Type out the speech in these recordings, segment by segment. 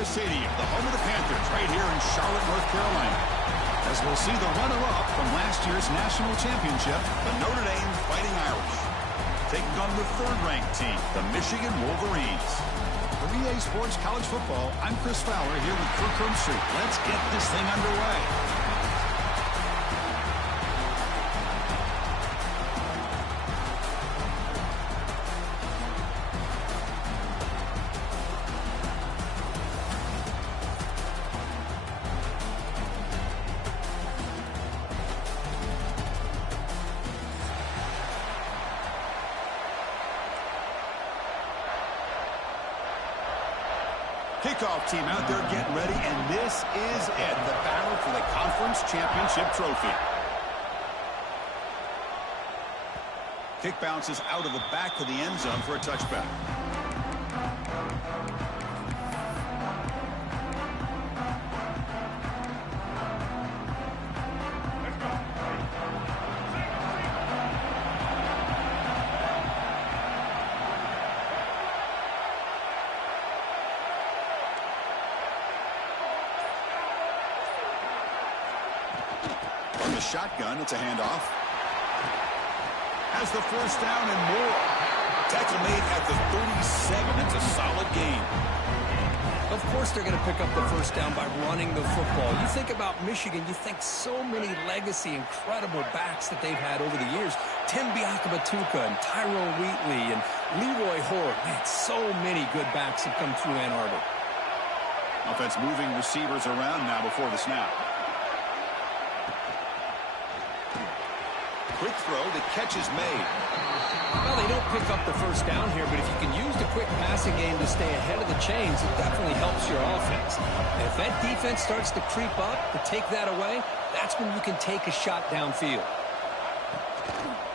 Stadium, the home of the Panthers, right here in Charlotte, North Carolina. As we'll see the runner-up from last year's national championship, the Notre Dame Fighting Irish, taking on the third-ranked team, the Michigan Wolverines. For EA Sports College Football, I'm Chris Fowler here with Kirk Herbstreit. Let's get this thing underway. Kickoff team out there getting ready, and this is it, the battle for the conference championship trophy. Kick bounces out of the back of the end zone for a touchback. From the shotgun, it's a handoff. Has the first down and more. Tackle made at the 37. It's a solid gain. Of course they're going to pick up the first down by running the football. You think about Michigan, you think so many legacy, incredible backs that they've had over the years. Tim Biakabatuka and Tyrone Wheatley and Leroy Hoare. Man, so many good backs have come through Ann Arbor. Offense moving receivers around now before the snap. Quick throw, the catch is made. Well, they don't pick up the first down here, but if you can use the quick passing game to stay ahead of the chains, it definitely helps your offense. And if that defense starts to creep up, to take that away, that's when you can take a shot downfield.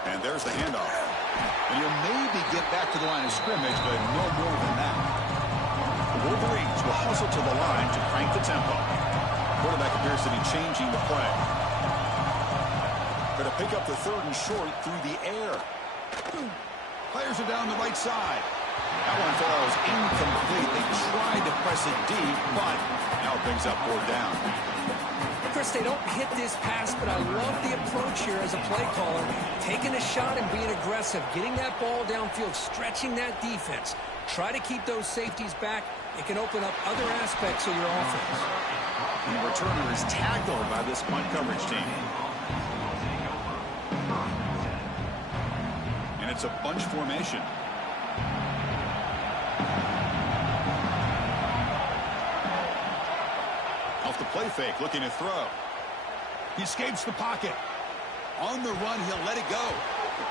And there's the handoff. And you'll maybe get back to the line of scrimmage, but no more than that. The Wolverines will hustle to the line to crank the tempo. Quarterback appears to be changing the play. Going to pick up the third and short through the air. Players are down the right side. That one falls incomplete. They tried to press it deep, but now it brings up fourth down. Chris, they don't hit this pass, but I love the approach here as a play caller. Taking a shot and being aggressive, getting that ball downfield, stretching that defense. Try to keep those safeties back. It can open up other aspects of your offense. And the returner is tackled by this punt coverage team. And it's a bunch formation. Off the play fake, looking to throw. He escapes the pocket. On the run, he'll let it go.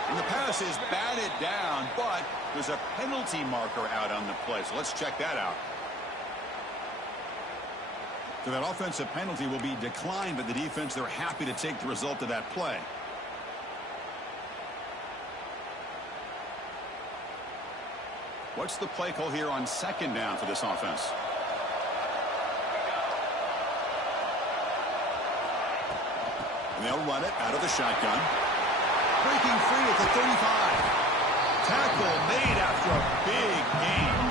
And the pass is batted down, but there's a penalty marker out on the play. So let's check that out. So that offensive penalty will be declined, but the defense, they're happy to take the result of that play. What's the play call here on second down for this offense? And they'll run it out of the shotgun. Breaking free at the 35. Tackle made after a big gain.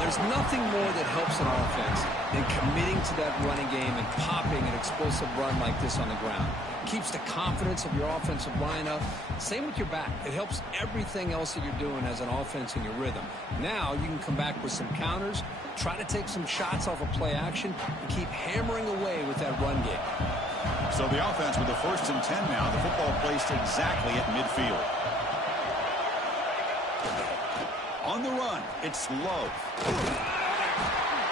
There's nothing more that helps an offense than committing to that running game and popping an explosive run like this on the ground. Keeps the confidence of your offensive line up. Same with your back. It helps everything else that you're doing as an offense in your rhythm. Now you can come back with some counters, try to take some shots off of play action, and keep hammering away with that run game. So the offense with the 1st and 10 now. The football placed exactly at midfield. On the run, it's low.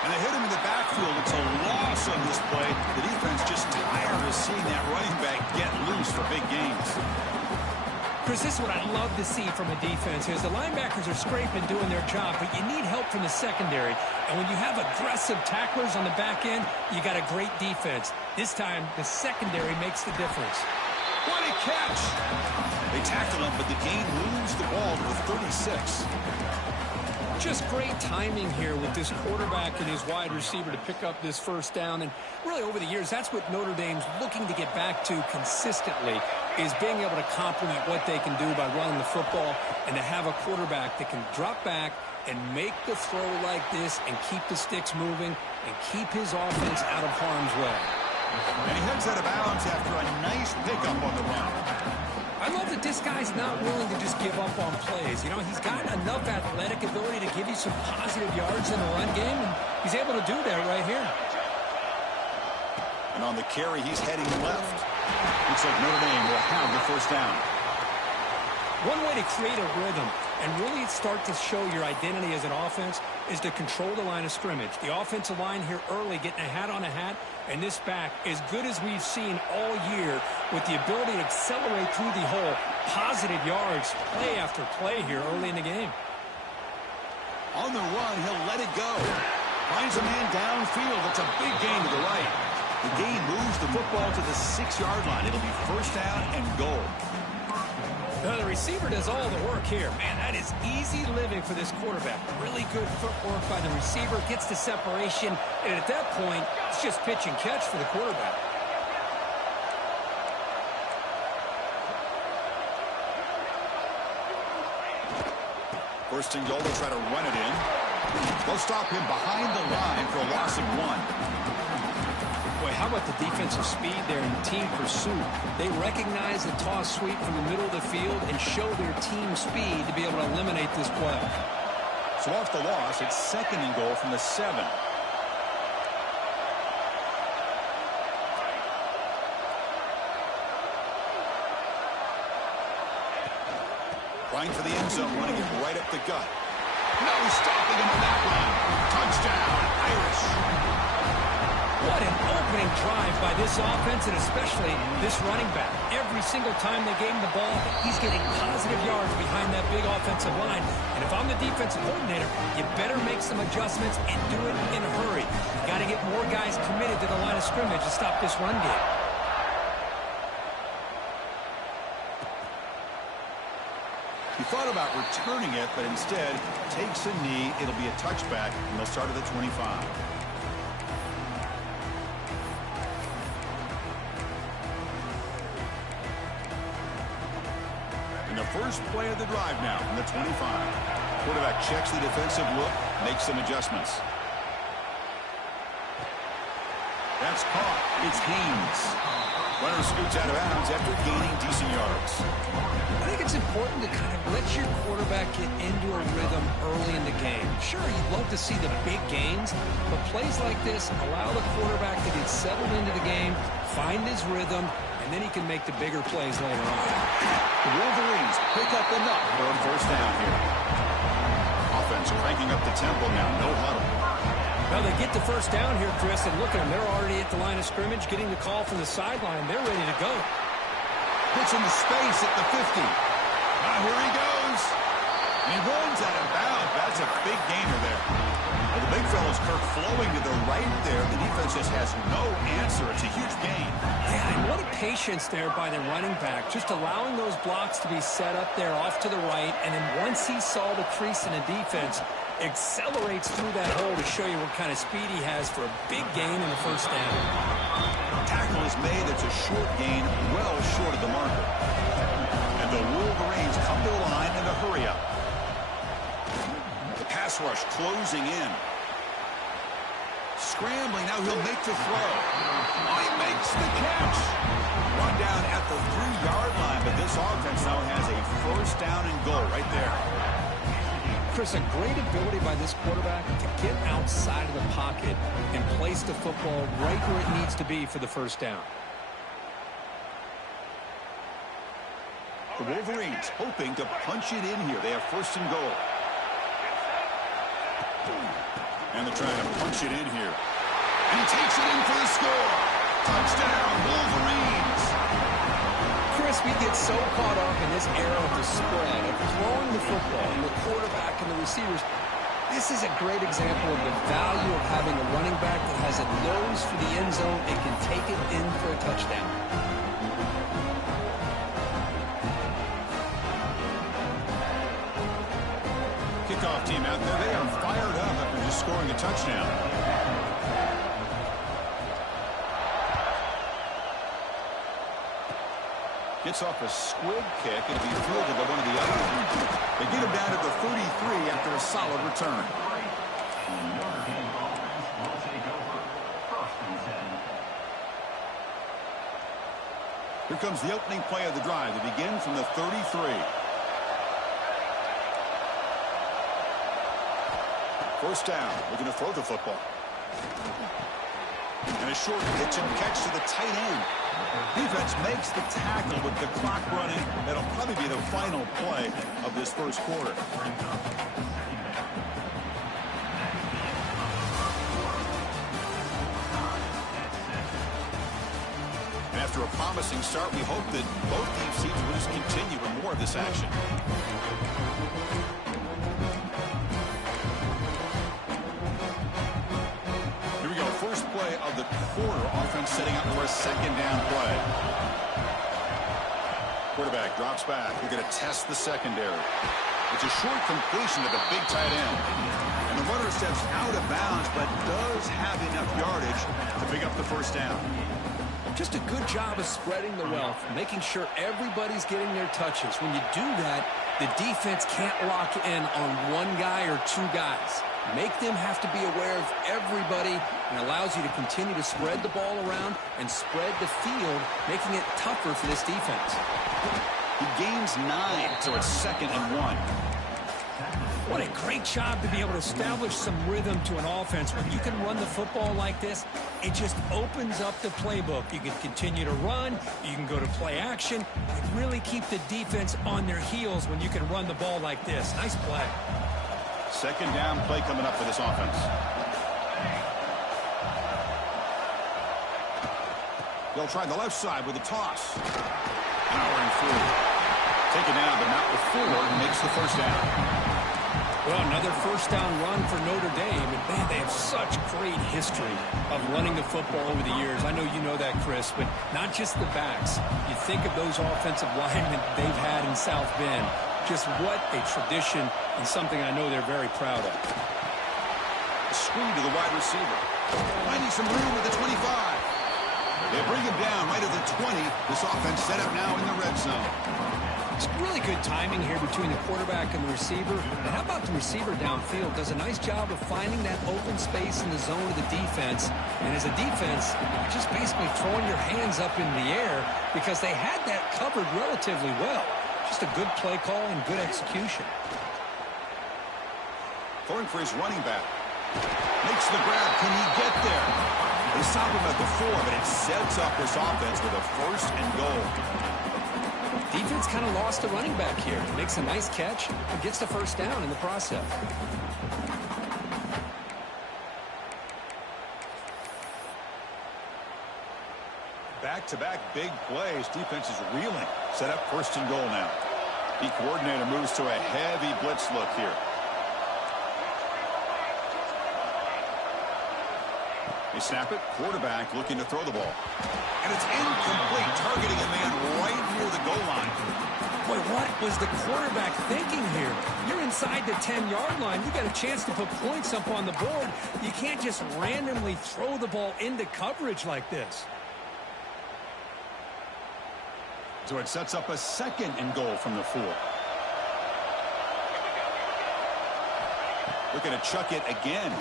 And they hit him in the backfield. It's a loss on this play. The defense just tired of seeing that running back get loose for big gains. Chris, this is what I love to see from a defense is the linebackers are scraping, doing their job, but you need help from the secondary. And when you have aggressive tacklers on the back end, you got a great defense. This time, the secondary makes the difference. What a catch! They tackled him, but the gain moves the ball to the 36. Just great timing here with this quarterback and his wide receiver to pick up this first down. And really over the years, that's what Notre Dame's looking to get back to consistently, is being able to complement what they can do by running the football and to have a quarterback that can drop back, and make the throw like this and keep the sticks moving and keep his offense out of harm's way. And he heads out of bounds after a nice pickup on the run. I love that this guy's not willing to just give up on plays. You know, he's got enough athletic ability to give you some positive yards in the run game, and he's able to do that right here. And on the carry, he's heading left. Looks like Notre Dame will have the first down. One way to create a rhythm and really start to show your identity as an offense is to control the line of scrimmage. The offensive line here early getting a hat on a hat, and this back, as good as we've seen all year, with the ability to accelerate through the hole, positive yards, play after play here early in the game. On the run, he'll let it go. Finds a man downfield. That's a big gain to the right. The gain moves the football to the 6-yard line. It'll be first down and goal. Now, the receiver does all the work here. Man, that is easy living for this quarterback. Really good footwork by the receiver. Gets the separation. And at that point, it's just pitch and catch for the quarterback. First and goal, they'll try to run it in. They'll stop him behind the line for a loss of 1. Boy, how about the defensive speed there in team pursuit? They recognize the toss sweep from the middle of the field and show their team speed to be able to eliminate this play. So off the loss, it's second and goal from the 7. Trying for the end zone, running it right up the gut. No stopping him on that run. Touchdown, Irish. What an opening drive by this offense, and especially this running back. Every single time they gave him the ball, he's getting positive yards behind that big offensive line. And if I'm the defensive coordinator, you better make some adjustments and do it in a hurry. You got to get more guys committed to the line of scrimmage to stop this run game. He thought about returning it, but instead takes a knee. It'll be a touchback, and they'll start at the 25. And the first play of the drive now from the 25. Quarterback checks the defensive look, makes some adjustments. That's caught. It's Haynes. Runner scoots out of bounds after gaining decent yards. I think it's important to kind of let your quarterback get into a rhythm early in the game. Sure, you'd love to see the big gains, but plays like this allow the quarterback to get settled into the game, find his rhythm, and then he can make the bigger plays later on. The Wolverines pick up enough for a first down here. Offense cranking up the tempo now, no huddle. Well, they get the first down here, Chris, and look at them. They're already at the line of scrimmage, getting the call from the sideline. They're ready to go. Puts into space at the 50. Now here he goes. And he runs out of bounds. That's a big gainer there. Well, the big fellow's Kirk flowing to the right there. The defense just has no answer. It's a huge gain. Yeah, and what a patience there by the running back. Just allowing those blocks to be set up there off to the right. And then once he saw the crease in the defense, accelerates through that hole to show you what kind of speed he has for a big gain in the first down. Tackle is made. It's a short gain, well short of the marker. And the Wolverines come to the line in a hurry up. The pass rush closing in. Scrambling. Now he'll make the throw. Oh, he makes the catch. Run down at the 3-yard line, but this offense now has a first down and goal right there. Chris, a great ability by this quarterback to get outside of the pocket and place the football right where it needs to be for the first down. The Wolverines hoping to punch it in here. They have first and goal. And they're trying to punch it in here. And he takes it in for the score. Touchdown, Wolverines. Chris, we get so caught up in this era of the spread, of throwing the football, and the quarterback and the receivers. This is a great example of the value of having a running back that has a nose for the end zone and can take it in for a touchdown. Kickoff team out there, they are fired up after just scoring a touchdown. Gets off a squib kick. It'll be fielded by one of the others. They get him down to the 33 after a solid return. Here comes the opening play of the drive. They begin from the 33. First down, looking to throw the football. And a short pitch and catch to the tight end. Defense makes the tackle with the clock running. That'll probably be the final play of this first quarter. And after a promising start, we hope that both teams will just continue with more of this action. First play of the quarter. Offense setting up for a second down play. Quarterback drops back. We're going to test the secondary. It's a short completion to the big tight end. And the runner steps out of bounds, but does have enough yardage to pick up the first down. Just a good job of spreading the wealth, making sure everybody's getting their touches. When you do that, the defense can't lock in on one guy or two guys. Make them have to be aware of everybody, and allows you to continue to spread the ball around and spread the field, making it tougher for this defense. He gains 9, so it's 2nd and 1. What a great job to be able to establish some rhythm to an offense. When you can run the football like this, it just opens up the playbook. You can continue to run. You can go to play action. And really keep the defense on their heels when you can run the ball like this. Nice play. Second down play coming up for this offense. They'll try the left side with a toss. Powering through. Taken down, but not before makes the first down. Well, another first down run for Notre Dame. And, man, they have such great history of running the football over the years. I know you know that, Chris, but not just the backs. You think of those offensive linemen they've had in South Bend. Just what a tradition and something I know they're very proud of. Screen to the wide receiver. Finding some room at the 25. They bring him down right at the 20. This offense set up now in the red zone. It's really good timing here between the quarterback and the receiver. And how about the receiver downfield? Does a nice job of finding that open space in the zone of the defense. And as a defense, you're just basically throwing your hands up in the air because they had that covered relatively well. Just a good play call and good execution. Throwing for his running back. Makes the grab. Can he get there? They stop him at the 4, but it sets up this offense with a 1st and goal. Defense kind of lost the running back here. Makes a nice catch and gets the first down in the process. Back-to-back big plays. Defense is reeling. Set up 1st and goal now. The coordinator moves to a heavy blitz look here. They snap it. Quarterback looking to throw the ball. And it's incomplete. Targeting a man right near the goal line. Boy, what was the quarterback thinking here? You're inside the 10-yard line. You got a chance to put points up on the board. You can't just randomly throw the ball into coverage like this. So it sets up a 2nd and goal from the 4. Looking to chuck it again.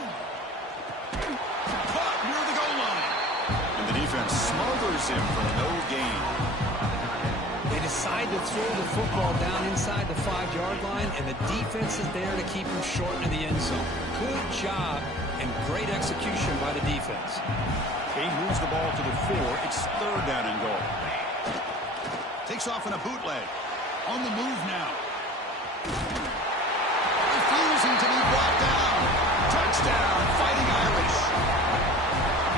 Caught near the goal line. And the defense smothers him for no gain. They decide to throw the football down inside the 5-yard line, and the defense is there to keep him short of the end zone. Good job and great execution by the defense. He moves the ball to the 4. It's 3rd down and goal. Takes off in a bootleg. On the move now. Refusing to be brought down. Touchdown, Fighting Irish.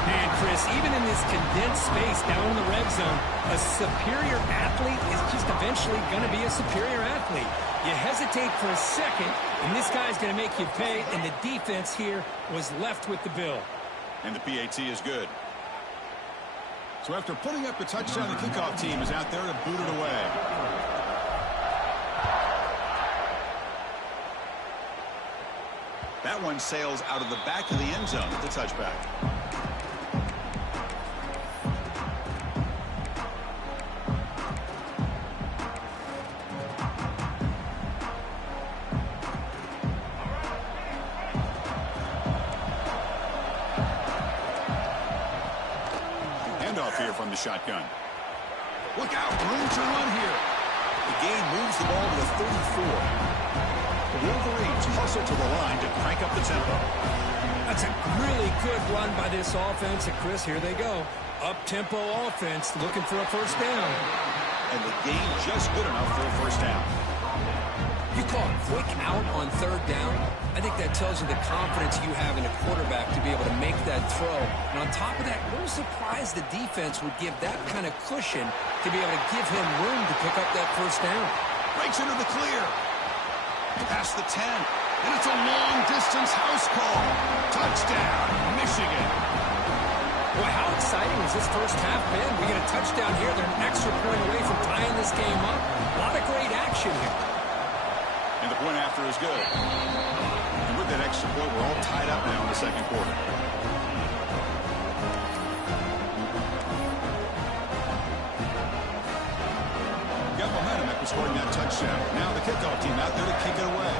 Man, Chris, even in this condensed space down in the red zone, a superior athlete is just eventually going to be a superior athlete. You hesitate for a second, and this guy's going to make you pay, and the defense here was left with the bill. And the PAT is good. So after putting up the touchdown, the kickoff team is out there to boot it away. That one sails out of the back of the end zone at the touchback. handoff here from the shotgun. Look out, room to run here. The gain moves the ball to the 34. The Wolverines hustle to the line to crank up the tempo. That's a really good run by this offense. And, Chris, here they go. Up-tempo offense looking for a first down. And the gain just good enough for a first down. You call it quick out on third down. I think that tells you the confidence you have in a quarterback to be able to make that throw. And on top of that, a little surprised the defense would give that kind of cushion to be able to give him room to pick up that first down. Breaks into the clear. Past the 10. And it's a long-distance house call. Touchdown, Michigan. Boy, how exciting has this first half been? We get a touchdown here. They're an extra point away from tying this game up. A lot of great action here. And the point after is good. And with that extra point, we're all tied up now in the second quarter. Got momentum after scoring that touchdown. Now the kickoff team out there to kick it away.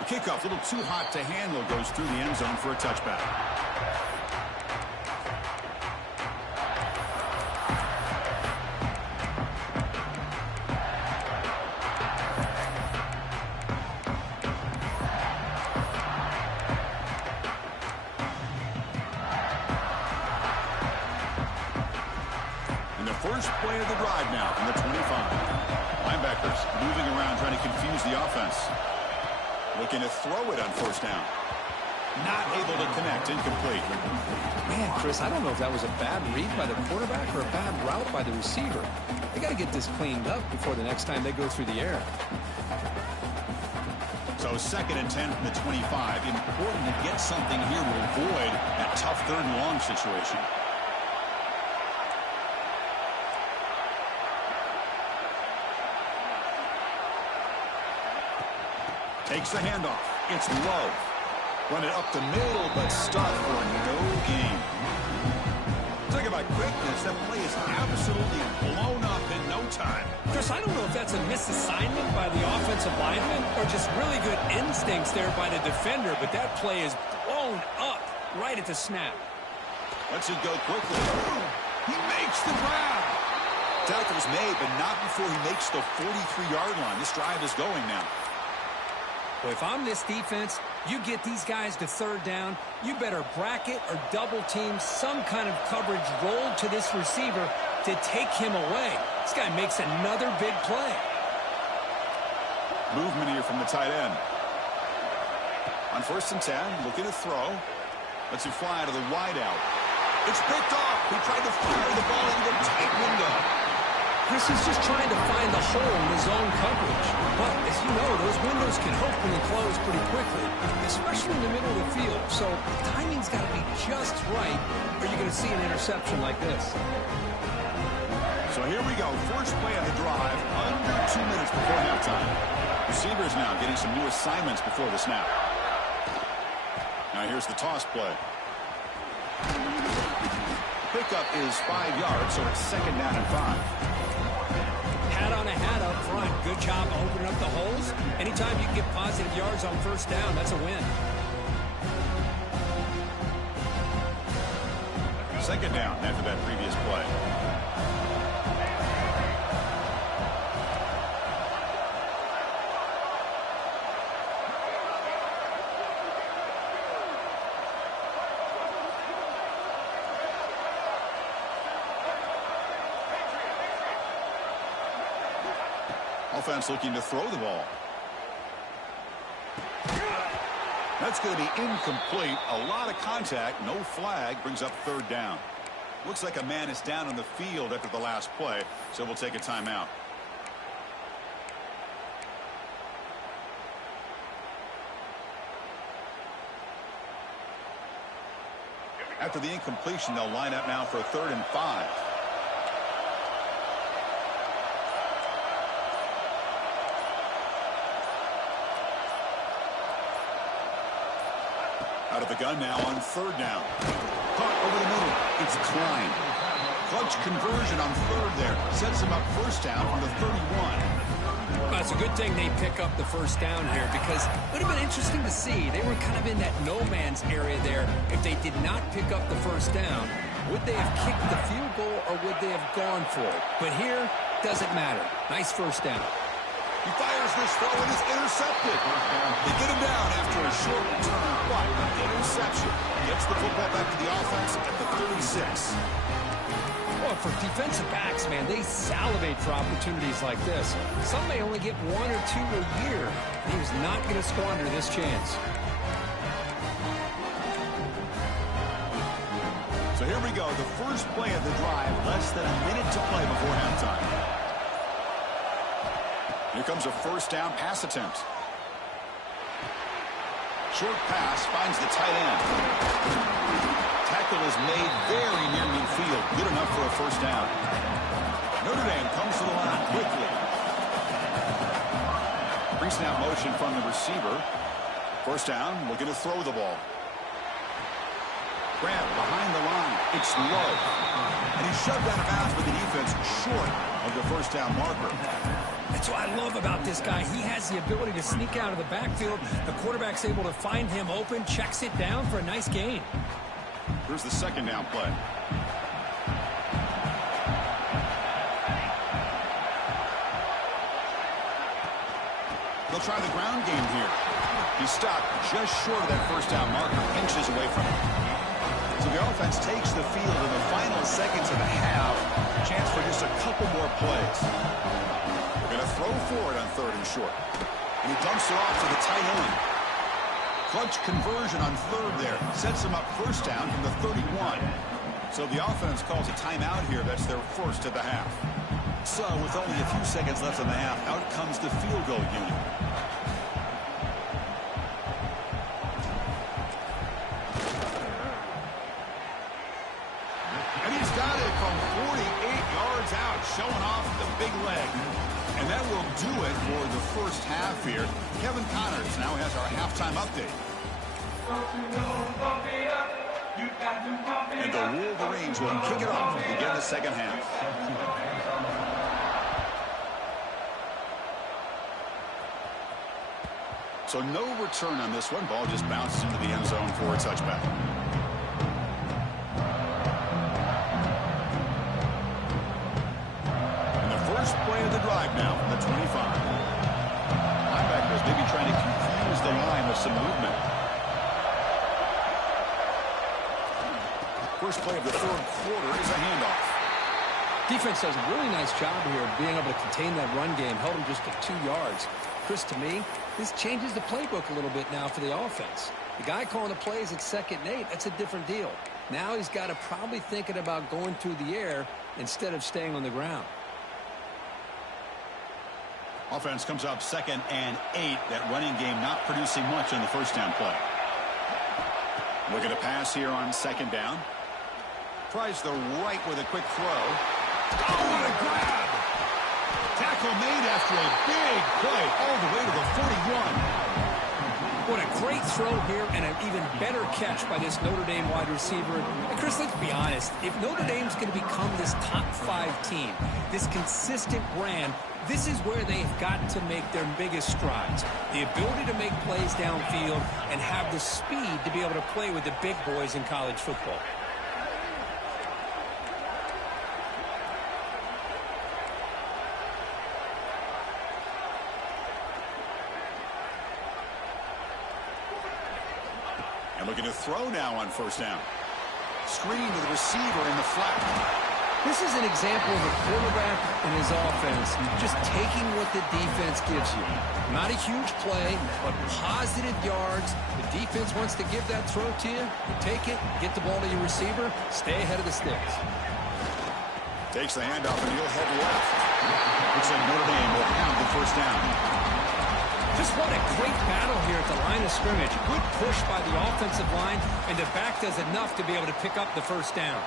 The kickoff, a little too hot to handle, goes through the end zone for a touchback. First play of the drive now from the 25. Linebackers moving around trying to confuse the offense. Looking to throw it on first down. Not able to connect, incomplete. Man, Chris, I don't know if that was a bad read by the quarterback or a bad route by the receiver. They got to get this cleaned up before the next time they go through the air. So 2nd and 10 from the 25. Important to get something here to avoid that tough third and long situation. Takes the handoff. It's low. Run it up the middle, but stuck for no gain. Talk about quickness. That play is absolutely blown up in no time. Chris, I don't know if that's a misassignment by the offensive lineman or just really good instincts there by the defender, but that play is blown up right at the snap. Lets it go quickly. He makes the grab. Tackle's made, but not before he makes the 43-yard line. This drive is going now. Well, if I'm this defense, you get these guys to third down, you better bracket or double team some kind of coverage rolled to this receiver to take him away. This guy makes another big play. Movement here from the tight end. On 1st and 10, looking to throw. Lets it fly to the wide out. It's picked off. He tried to fire the ball into a tight window. Chris is just trying to find the hole in his own coverage. But, as you know, those windows can open and close pretty quickly, especially in the middle of the field. So the timing's got to be just right, or you're going to see an interception like this. So here we go. First play of the drive, under 2 minutes before halftime. Receivers now getting some new assignments before the snap. Now here's the toss play. Pickup is 5 yards, so it's 2nd down and 5. Hat on a hat up front. Good job opening up the holes. Anytime you can get positive yards on first down, that's a win. 2nd down after that previous play. Offense looking to throw the ball. That's going to be incomplete. A lot of contact. No flag. Brings up 3rd down. Looks like a man is down on the field after the last play, so we'll take a timeout. After the incompletion, they'll line up now for 3rd and 5. Out of the gun now on 3rd down. Caught over the middle. It's Klein. Clutch conversion on 3rd there. Sets him up first down from the 31. Well, it's a good thing they pick up the first down here because it would have been interesting to see. They were kind of in that no man's area there. If they did not pick up the first down, would they have kicked the field goal or would they have gone for it? But here, doesn't matter. Nice first down. He fires this throw and is intercepted. They get him down after a short return, but interception gets the football back to the offense at the 36. Well, for defensive backs, man, they salivate for opportunities like this. Some may only get one or two a year. He was not going to squander this chance. So here we go, the first play of the drive, less than a minute to play before halftime. Here comes a first down pass attempt. Short pass finds the tight end. Tackle is made very near midfield. Good enough for a first down. Notre Dame comes to the line quickly. Pre-snap motion from the receiver. First down, looking to throw the ball. Grab behind the line. It's low. And he's shoved out of bounds with the defense short of the first down marker. That's what I love about this guy. He has the ability to sneak out of the backfield. The quarterback's able to find him open, checks it down for a nice gain. Here's the second down play. They'll try the ground game here. He's stopped just short of that first down marker, inches away from it. So the offense takes the field in the final seconds of the half. Chance for just a couple more plays. They're going to throw for it on third and short. And he dumps it off to the tight end. Clutch conversion on third there. Sets him up first down from the 31. So the offense calls a timeout here. That's their first of the half. So with only a few seconds left in the half, out comes the field goal unit. And he's got it from 48 yards out, showing off the big leg. And that will do it for the first half here. Kevin Connors now has our halftime update. And the Wolverines will kick it off to begin the second half. So no return on this one. Ball just bounces into the end zone for a touchback. First play of the drive now from the 25. Linebackers maybe trying to confuse the line with some movement. First play of the third quarter is a handoff. Defense does a really nice job here of being able to contain that run game. Held him just at 2 yards. Chris, to me, this changes the playbook a little bit now for the offense. The guy calling the plays at 2nd and 8, that's a different deal. Now he's got to probably thinking about going through the air instead of staying on the ground. Offense comes up 2nd and 8. That running game not producing much on the first down play. Look at a pass here on 2nd down. Tries the right with a quick throw. Oh, what a grab! Tackle made after a big play all the way to the 41. What a great throw here and an even better catch by this Notre Dame wide receiver. And Chris, let's be honest. If Notre Dame's going to become this top 5 team, this consistent brand, this is where they've got to make their biggest strides. The ability to make plays downfield and have the speed to be able to play with the big boys in college football. And looking to throw now on first down. Screen to the receiver in the flat. This is an example of a quarterback and his offense just taking what the defense gives you. Not a huge play, but positive yards. The defense wants to give that throw to you. You take it, get the ball to your receiver, stay ahead of the sticks. Takes the handoff and he'll head left. Looks like Notre Dame will have the first down. Just what a great battle here at the line of scrimmage. Good push by the offensive line, and the back does enough to be able to pick up the first down.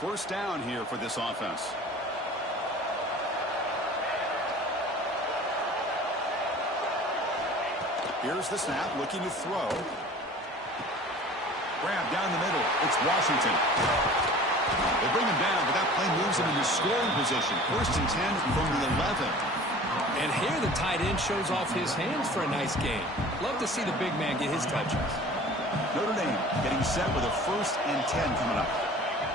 First down here for this offense. Here's the snap, looking to throw. Grab down the middle. It's Washington. They bring him down, but that play moves him into scoring position. 1st and 10 from the 11. And here the tight end shows off his hands for a nice game. Love to see the big man get his touches. Notre Dame getting set with a 1st and 10 coming up.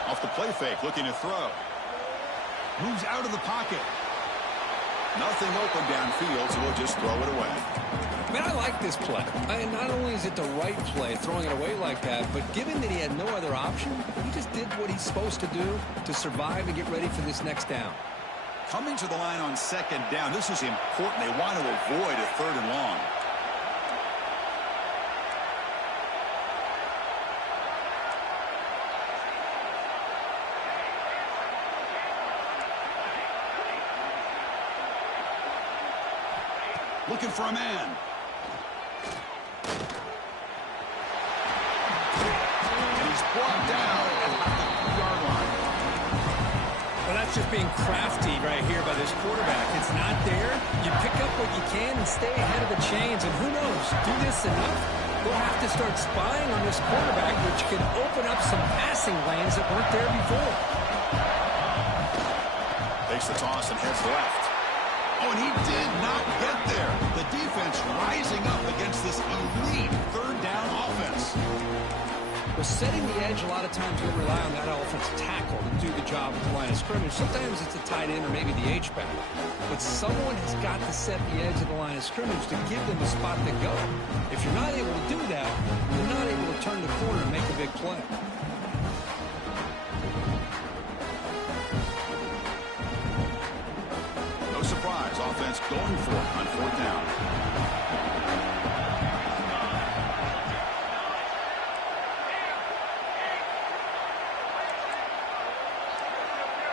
Off the play fake, looking to throw. Moves out of the pocket. Nothing open downfield, so we'll just throw it away. Man, I like this play. Not only is it the right play, throwing it away like that, but given that he had no other option, he just did what he's supposed to do to survive and get ready for this next down. Coming to the line on 2nd down, this is important. They want to avoid a 3rd and long. Looking for a man. And he's brought down at about the 3-yard line. Well, that's just being crafty right here by this quarterback. It's not there. You pick up what you can and stay ahead of the chains. And who knows, do this enough, they'll have to start spying on this quarterback, which can open up some passing lanes that weren't there before. Takes the toss and heads left. Oh, and he did not get there. The defense rising up against this elite 3rd down offense. Well, setting the edge, a lot of times you'll rely on that offensive tackle to do the job at the line of scrimmage. Sometimes it's a tight end or maybe the H-back. But someone has got to set the edge of the line of scrimmage to give them a spot to go. If you're not able to do that, you're not able to turn the corner and make a big play. No surprise, offense going for it on 4th down.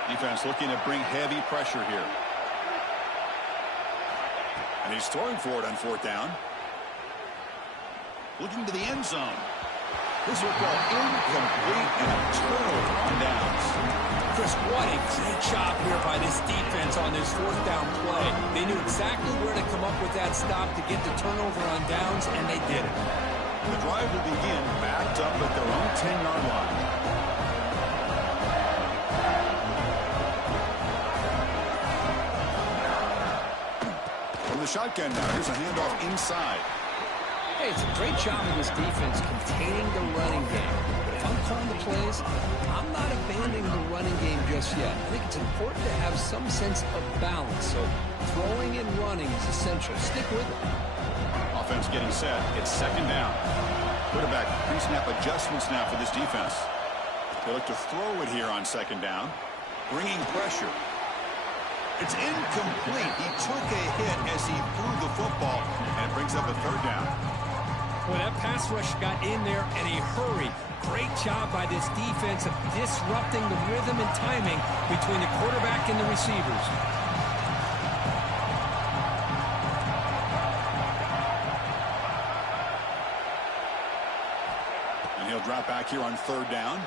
Defense looking to bring heavy pressure here. And he's throwing for it on 4th down. Looking to the end zone. This football incomplete and a turnover on downs. Chris, what a great job here by this defense on this 4th down play. They knew exactly where to come up with that stop to get the turnover on downs, and they did it. The drive will begin backed up at their own 10-yard line. From the shotgun now, here's a handoff inside. Hey, it's a great job of this defense containing the running game. But if I'm calling the plays, I'm not abandoning the running game just yet. I think it's important to have some sense of balance. So throwing and running is essential. Stick with it. Offense getting set. It's 2nd down. Quarterback pre-snap adjustments now for this defense. They look to throw it here on 2nd down. Bringing pressure. It's incomplete. He took a hit as he threw the football, and it brings up a 3rd down. Well, that pass rush got in there in a hurry. Great job by this defense of disrupting the rhythm and timing between the quarterback and the receivers. And he'll drop back here on 3rd down.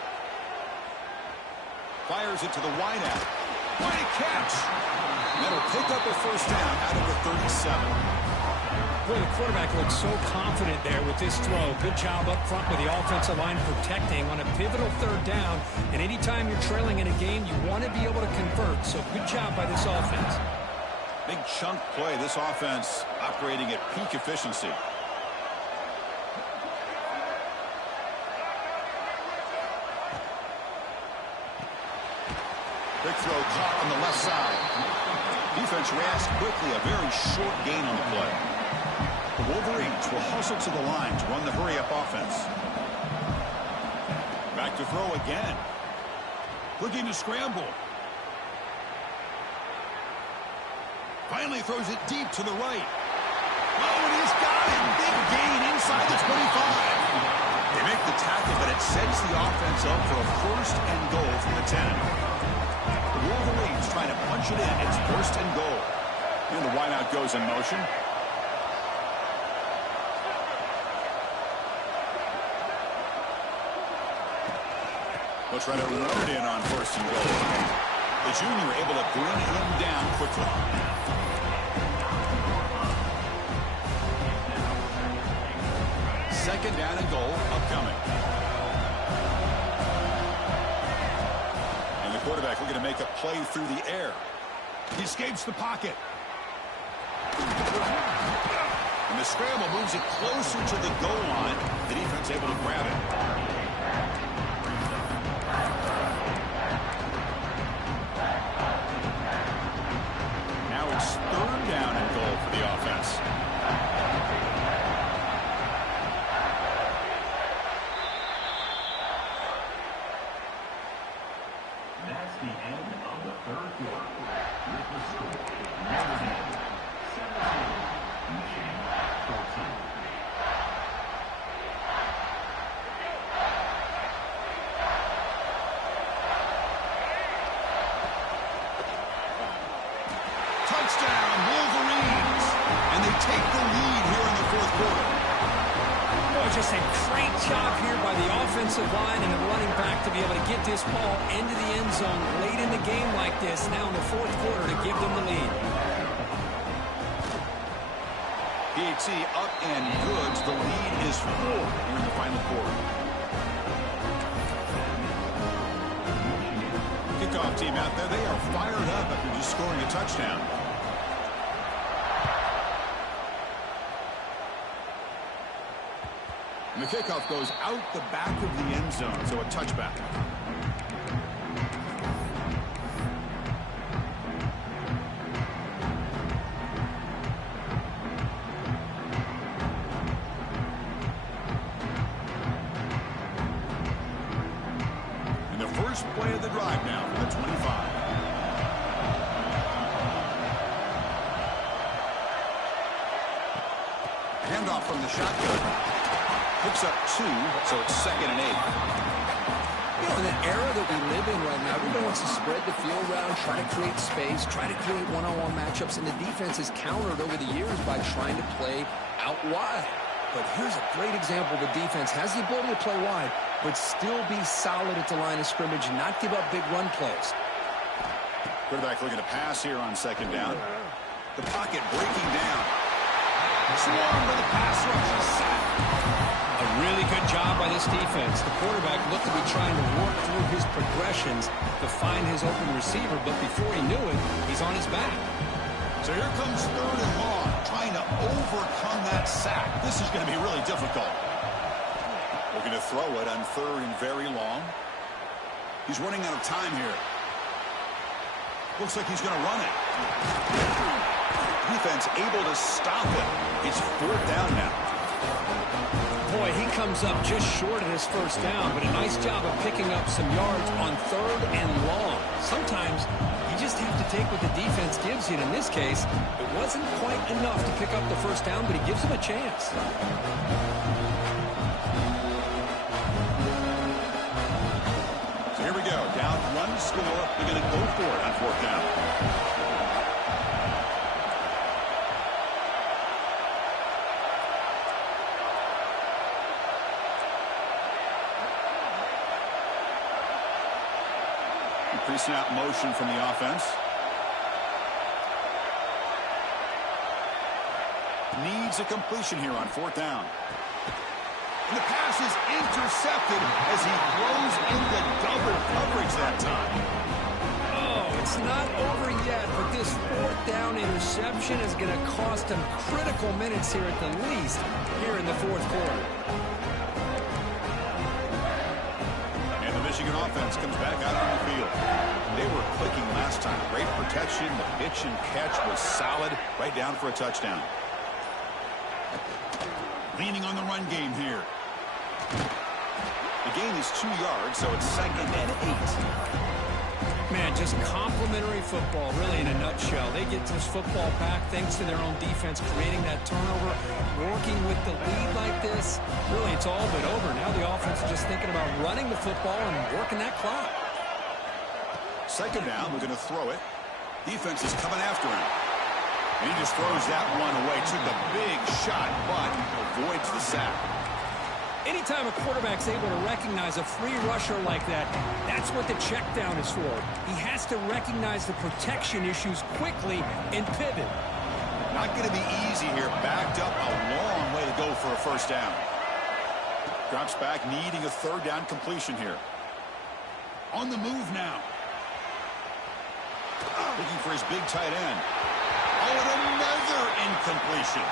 Fires it to the wideout. What a catch! And that'll pick up a 1st down out of the 37. Boy, the quarterback looks so confident there with this throw. Good job up front with the offensive line protecting on a pivotal 3rd down. And anytime you're trailing in a game, you want to be able to convert. So good job by this offense. Big chunk play. This offense operating at peak efficiency. Big throw caught on the left side. Defense reacts quickly. A very short gain on the play. The Wolverines will hustle to the line to run the hurry-up offense. Back to throw again. Looking to scramble. Finally throws it deep to the right. Oh, and he's got it. Big gain inside the 25. They make the tackle, but it sets the offense up for a 1st and goal from the 10. The Wolverines trying to punch it in. It's 1st and goal. And the wideout goes in motion. They'll try to run it in on 1st and goal. The junior able to bring him down quickly. Second down and goal upcoming. going to make a play through the air. He escapes the pocket. And the scramble moves it closer to the goal line. The defense able to grab it. Now it's 3rd down and goal for the offense. That's the end of the 3rd quarter. With the score, Notre Dame 17, Michigan 14. Touchdown, Wolverines! And they take the lead here in the 4th quarter. Oh, just a great job here by the offensive line and the running back to be able to get this ball into the end zone late in the game like this, now in the 4th quarter, to give them the lead. PAT up and good. The lead is 4 here in the final quarter. Kickoff team out there, they are fired up after just scoring a touchdown. And the kickoff goes out the back of the end zone, so a touchback. And the first play of the drive now for the 25. Handoff from the shotgun. Picks up 2, so it's 2nd and 8. You know, in the era that we live in right now, everybody wants to spread the field around, try to create space, try to create one-on-one matchups, and the defense has countered over the years by trying to play out wide. But here's a great example. The defense has the ability to play wide, but still be solid at the line of scrimmage and not give up big run plays. Quarterback looking to pass here on 2nd down. The pocket breaking down. Swarm for the pass rush. A sack. A really good job by this defense. The quarterback looked to be trying to work through his progressions to find his open receiver, but before he knew it, he's on his back. So here comes 3rd and long, trying to overcome that sack. This is going to be really difficult. Looking to throw it on 3rd and very long. He's running out of time here. Looks like he's going to run it. Defense able to stop it. It's 4th down now. Boy, he comes up just short of his 1st down, but a nice job of picking up some yards on 3rd and long. Sometimes you just have to take what the defense gives you, and in this case, it wasn't quite enough to pick up the 1st down, but he gives him a chance. So here we go. Down 1 score. They're going to go for it on 4th down. Pre-snap motion from the offense. Needs a completion here on 4th down. And the pass is intercepted as he throws into double coverage that time. Oh, it's not over yet, but this 4th down interception is going to cost him critical minutes here at the least here in the 4th quarter. Michigan offense comes back out on the field. They were clicking last time. Great protection. The pitch and catch was solid. Right down for a touchdown. Leaning on the run game here. The gain is 2 yards, so it's 2nd and 8. Man, just complimentary football, really, in a nutshell. They get this football back thanks to their own defense, creating that turnover, working with the lead like this. Really, it's all but over. Now the offense is just thinking about running the football and working that clock. 2nd down, we're going to throw it. Defense is coming after him. And he just throws that one away. Took a big shot, but avoids the sack. Anytime a quarterback's able to recognize a free rusher like that, that's what the check down is for. He has to recognize the protection issues quickly and pivot. Not going to be easy here. Backed up a long way to go for a 1st down. Drops back, needing a 3rd down completion here. On the move now. Looking for his big tight end. Oh, and another incompletion.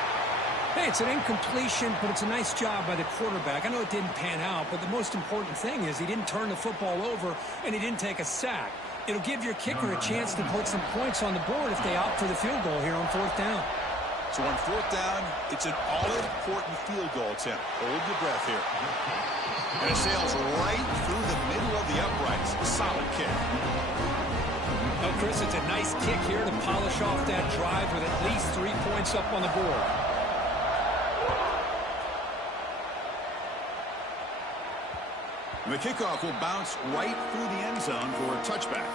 Hey, it's an incompletion, but it's a nice job by the quarterback. I know it didn't pan out, but the most important thing is he didn't turn the football over and he didn't take a sack. It'll give your kicker a chance to put some points on the board if they opt for the field goal here on 4th down. So on 4th down, it's an all-important field goal attempt. Hold your breath here. And it sails right through the middle of the uprights. A solid kick. Oh, Chris, it's a nice kick here to polish off that drive with at least 3 points up on the board. And the kickoff will bounce right through the end zone for a touchback.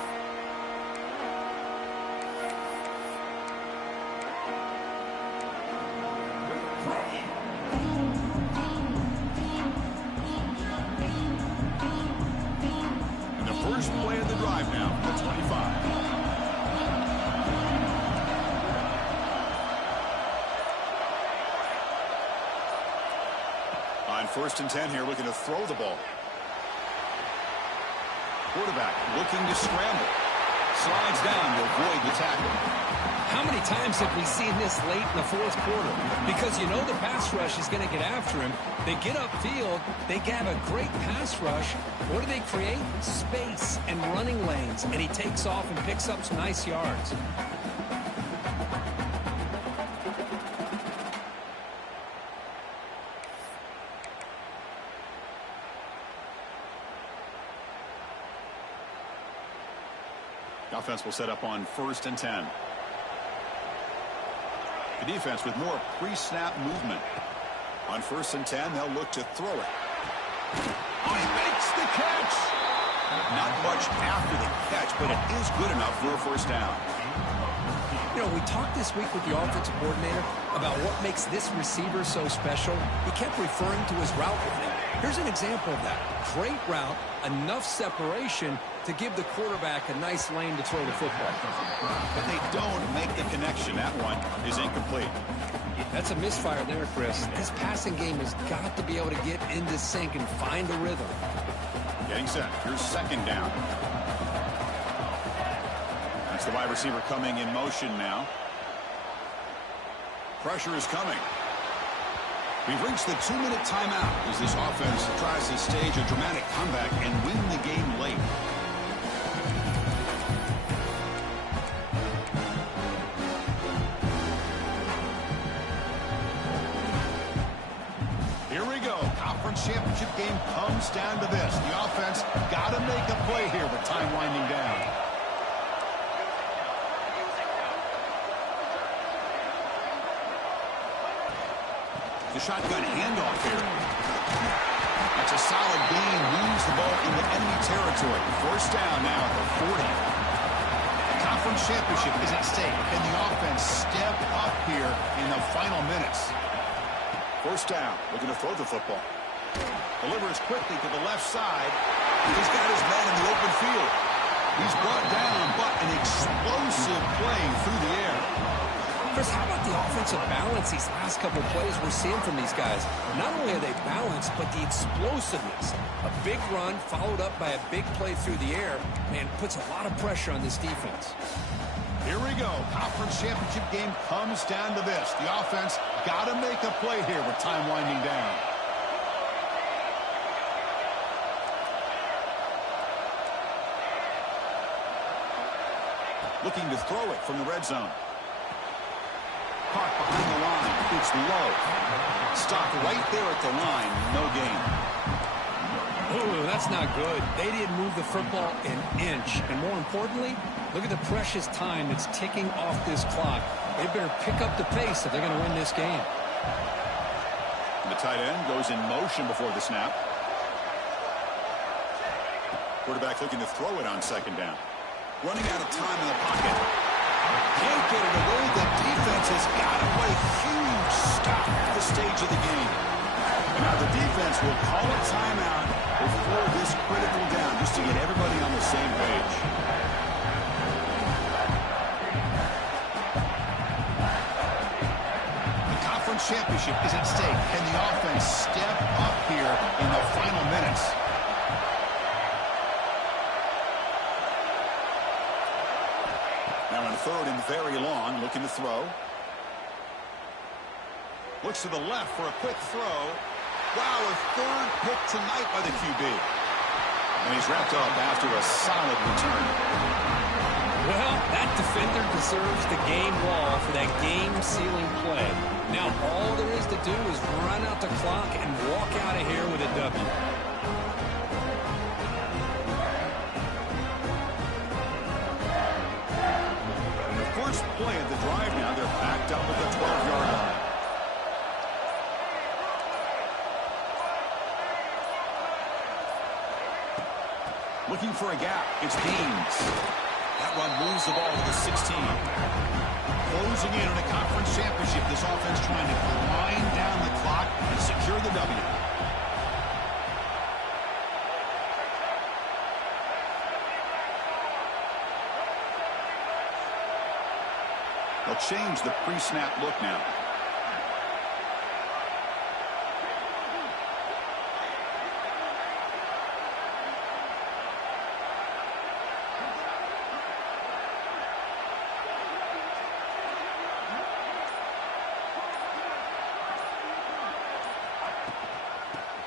And the first play of the drive now, the 25. On 1st and 10 here, looking to throw the ball. Quarterback looking to scramble. Slides down to avoid the tackle. How many times have we seen this late in the 4th quarter? Because you know the pass rush is going to get after him. They get upfield. They have a great pass rush. What do they create? Space and running lanes. And he takes off and picks up some nice yards. The offense will set up on 1st and 10. The defense with more pre-snap movement. On 1st and 10, they'll look to throw it. Oh, he makes the catch! Not much after the catch, but it is good enough for a 1st down. You know, we talked this week with the offensive coordinator about what makes this receiver so special. He kept referring to his route running. Here's an example of that. Great route, enough separation to give the quarterback a nice lane to throw the football. But they don't make the connection. That one is incomplete. That's a misfire there, Chris. This passing game has got to be able to get into sync and find a rhythm. Getting set. Here's 2nd down. That's the wide receiver coming in motion now. Pressure is coming. We've reached the 2-minute timeout as this offense tries to stage a dramatic comeback and win the game late. Here we go. Conference championship game comes down to this. The offense got to make a play here with time winding down. The shotgun handoff here. That's a solid gain. Moves the ball into enemy territory. 1st down now at the 40. The conference championship is at stake. Can the offense step up here in the final minutes? 1st down. Looking to throw the football. Delivers quickly to the left side. He's got his man in the open field. He's brought down, but an explosive play through the air. Chris, how about the offensive balance these last couple plays we're seeing from these guys? Not only are they balanced, but the explosiveness. A big run followed up by a big play through the air, man, puts a lot of pressure on this defense. Here we go. Conference championship game comes down to this. The offense got to make a play here with time winding down. Looking to throw it from the red zone. Caught behind the line. It's low. Stopped right there at the line. No gain. Oh, that's not good. They didn't move the football an inch. And more importantly, look at the precious time that's ticking off this clock. They better pick up the pace if they're going to win this game. The tight end goes in motion before the snap. Quarterback looking to throw it on 2nd down. Running out of time in the pocket. Can't get it away. The defense has got to put a huge stop at the stage of the game. And now the defense will call a timeout before this critical down, just to get everybody on the same page. The conference championship is at stake. Can the offense step up here in the final minutes? third and very long, looking to throw. Looks to the left for a quick throw. Wow, a third pick tonight by the QB. And he's wrapped up after a solid return. Well, that defender deserves the game ball for that game-sealing play. Now all there is to do is run out the clock and walk out of here with a W. And the first play of the drive now, they're backed up at the 12-yard line. Looking for a gap. It's Haynes. That run moves the ball to the 16. Closing in on a conference championship, this offense trying to grind down the clock and secure the W. They'll change the pre-snap look now.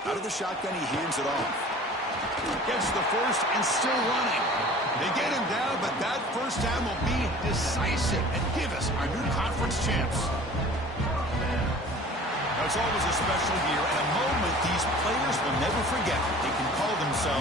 Out of the shotgun, he hands it off. Gets the first and still running. They get him down, but that first down will be decisive and give us our new conference champs. Now, it's always a special year and a moment these players will never forget. They can call themselves